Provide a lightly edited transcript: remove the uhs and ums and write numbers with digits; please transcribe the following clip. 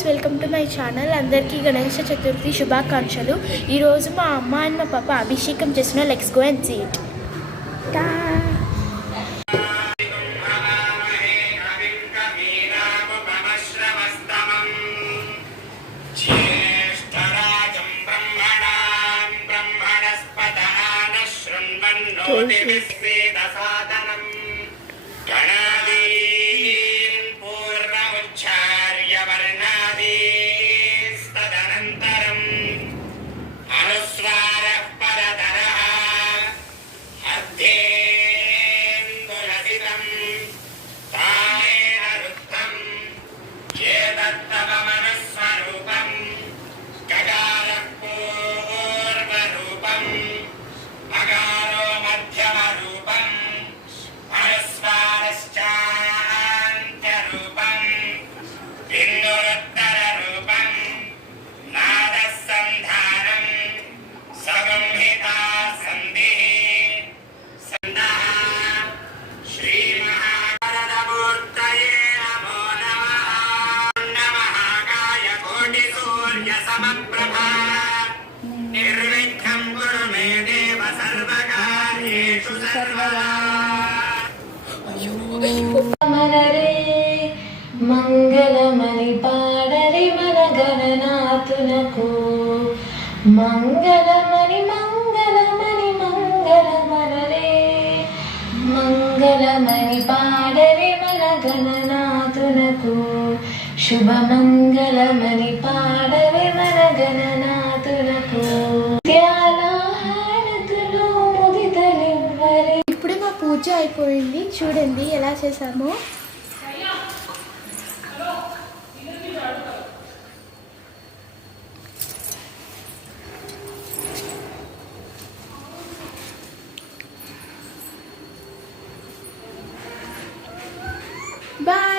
Guys, welcome to my channel. అందరికీ గణేష చతుర్థి శుభాకాంక్షలు. ఈరోజు మా అమ్మ అండ్ మా పాప అభిషేకం చేసిన. Let's go and see it. మంగళమని పాడరి మన గణనాథునకు మంగళమని మంగళమని మంగళమనరే మంగళమని పాడరి మన గణనాథునకు శుభమంగళమని పాడరి మన గణనాథునకు ధ్యానాహారతులు ముదితలివ్వరి. ఇప్పుడే మా పూజ అయిపోయింది. చూడండి ఎలా చేసామో. Bye.